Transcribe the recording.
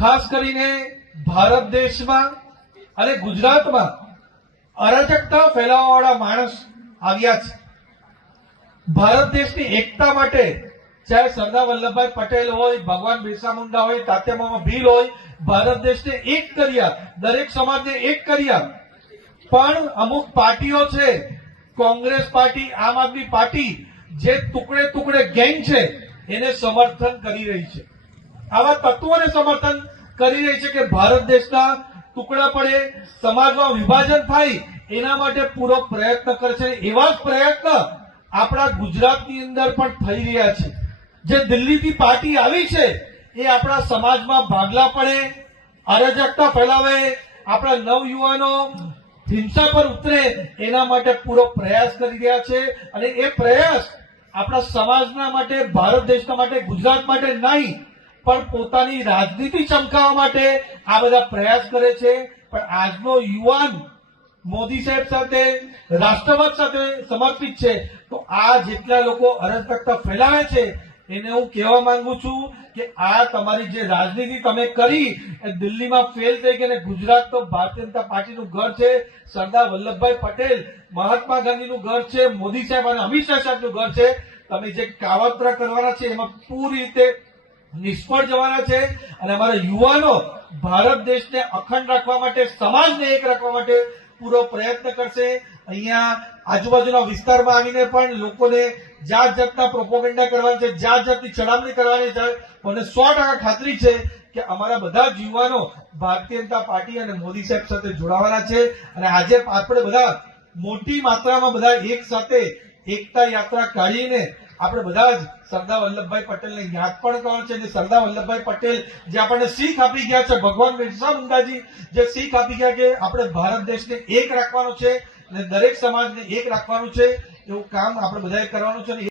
ખાસ કરીને ભારત દેશમાં અને ગુજરાતમાં અરાજકતા ફેલાવવાવાળા માણસ આવ્યા છે। ભારત દેશની એકતા માટે ચાહે સરદાર વલ્લભભાઈ પટેલ હોય, ભગવાન બિરસા મુંડા હોય, તાત્યા મામા ભીલ હોય, ભારત દેશને એક કર્યા, દરેક સમાજને એક કર્યા। પણ અમુક પાર્ટીઓ છે, કોંગ્રેસ પાર્ટી, આમ આદમી પાર્ટી, જે ટુકડે ટુકડે ગેંગ છે એને સમર્થન કરી રહી છે। આવા તત્વોને સમર્થન કરી રહી છે કે ભારત દેશના ટુકડા પડે, સમાજમાં વિભાજન થાય, એના માટે પૂરો પ્રયત્ન કરે છે। એવા જ પ્રયત્ન આપણા ગુજરાતની અંદર પણ થઈ રહ્યા છે। જે દિલ્હીથી પાર્ટી આવી છે એ આપણા સમાજમાં ભાગલા પડે, અરાજકતા ફેલાવે, આપણા નવયુવાનો હિંસા પર ઉતરે, એના માટે પૂરો પ્રયાસ કરી રહ્યા છે। અને એ પ્રયાસ આપણા સમાજના માટે, ભારત દેશના માટે, ગુજરાત માટે નહીં, પણ પોતાની રાજનીતિ ચમકાવવા માટે આ બધા પ્રયાસ કરે છે। પણ આજનો યુવાન મોદી સાહેબ સાથે, રાષ્ટ્રવાદ સાથે સમર્પિત છે। તો આ જેટલા લોકો અરાજકતા ફેલાવે છે એને હું કહેવા માંગુ છું કે આ તમારી જે રાજનીતિ તમે કરી એ દિલ્હીમાં ફેલ થઈ ગઈ। અને ગુજરાત તો ભારતીય જનતા પાર્ટીનું ઘર છે, સરદાર વલ્લભભાઈ પટેલ, મહાત્મા ગાંધીનું ઘર છે, મોદી સાહેબ અને અમિત શાહ સાહેબનું ઘર છે। તમે જે કાવતરા કરવાના છે એમાં પૂરી રીતે નિષ્ફળ જવાના છે। અને અમારા યુવાનો ભારત દેશને અખંડ રાખવા માટે, સમાજને એક રાખવા માટે પૂરો પ્રયત્ન કરશે। અહીંયા આજુબાજુના વિસ્તારમાં આવીને પણ લોકોને જાત જાતના પ્રોપોગેન્ડા કરવાની છે, જાત જાતની ચડામણી કરવાની છે। મને 100% ખાતરી છે કે અમારા બધા જ યુવાનો ભારતીય જનતા પાર્ટી અને મોદી સાહેબ સાથે જોડાવાના છે। અને આજે આપણે બધા મોટી માત્રામાં બધા એક સાથે એકતા યાત્રા કાઢીને આપણે બધા જ સરદાર વલ્લભભાઈ પટેલને યાદ પણ કરવાનું છે। સરદાર વલ્લભભાઈ પટેલ જે આપણને શીખ આપી ગયા છે, ભગવાન બિરસા મુંડાજી જે શીખ આપી ગયા કે આપણે ભારત દેશને એક રાખવાનો છે અને દરેક સમાજને એક રાખવાનું છે, એવું કામ આપણે બધાએ કરવાનું છે।